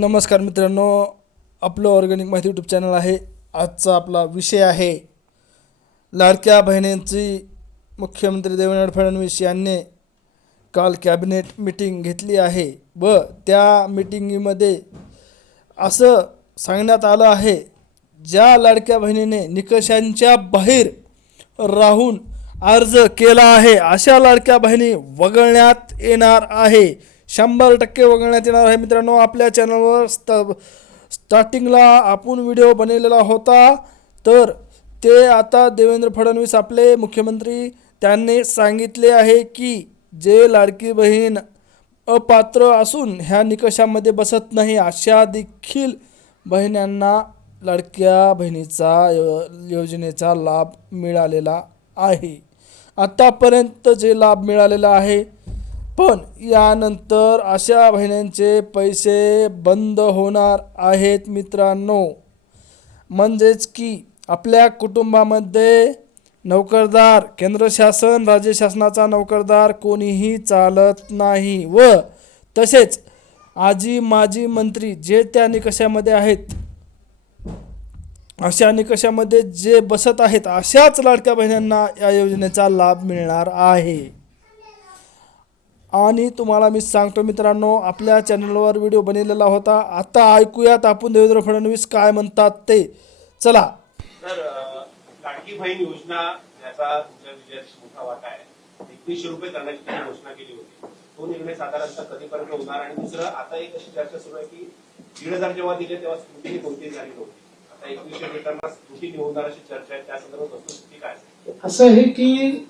नमस्कार मित्रांनो आपलं ऑर्गॅनिक माहिती यूट्यूब चॅनल आहे. आजचा आपला विषय आहे लाडक्या बहिणींची मुख्यमंत्री देवेंद्र फडणवीस यांनी काल कॅबिनेट मिटिंग घेतली आहे व त्या मिटिंगमध्ये असं सांगण्यात आलं आहे ज्या लाडक्या बहिणीने निकषांच्या बाहेर राहून अर्ज केला आहे अशा लाडक्या बहिणी वगळण्यात येणार आहे. शंभर टक्के वगळण्यात येणार आहे मित्रांनो. आपल्या चॅनलवर स्ट स्टार्टिंगला आपण व्हिडिओ बनवलेला होता. तर ते आता देवेंद्र फडणवीस आपले मुख्यमंत्री त्यांनी सांगितले आहे की जे लाडकी बहीण अपात्र असून ह्या निकषामध्ये बसत नाही अशा देखील बहिण्यांना लाडक्या बहिणीचा यो- योजनेचा लाभ मिळालेला आहे. आत्तापर्यंत जे लाभ मिळालेला आहे पण यानंतर अशा बहिण्यांचे पैसे बंद होणार आहेत मित्रांनो. म्हणजेच की आपल्या कुटुंबामध्ये नोकरदार केंद्र शासन राज्य शासनाचा नोकरदार कोणीही चालत नाही व तसेच आजी माजी मंत्री जे त्या निकषामध्ये आहेत अशा निकषामध्ये जे बसत आहेत अशाच लाडक्या बहिणींना या योजनेचा लाभ मिळणार आहे. आणि तुम्हाला मी सांगतो मित्रांनो आपल्या चॅनलवर व्हिडिओ बनवलेला होता. आता ऐकूयात आपण देवेंद्र फडणवीस काय म्हणतात ते. चला. तर अ, लाडकी बहीण योजना याचा तुमच्या विजयात मोठा वाटा आहे. एकवीसशे रुपये करण्याची तुम्ही घोषणा केली होती. तो निर्णय साधारणतः कधीपर्यंत होणार? आणि दुसरं आता एक अशी चर्चा सुरू आहे की दीड हजार जेव्हा दिले तेव्हा स्कृतीने कोणतीही झाली नव्हती? आता एकवीसशे मिनिटांना स्कृती होणार अशी चर्चा आहे. त्या संदर्भात वस्तुस्थिती काय? असेल? असं आहे की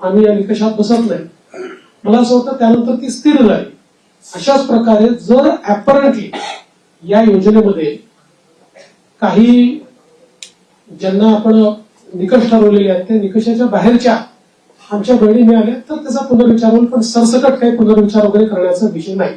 आम्ही या निकषात बसत नाही. मला असं वाटतं त्यानंतर ती स्थिर झाली अशाच प्रकारे जर ऍपरंटली या योजनेमध्ये काही ज्यांना आपण निकष ठरवलेले आहेत त्या निकषाच्या बाहेरच्या आमच्या बहिणी मिळाल्या तर त्याचा पुनर्विचार होईल पण सरसकट काही पुनर्विचार वगैरे करण्याचा विषय नाही.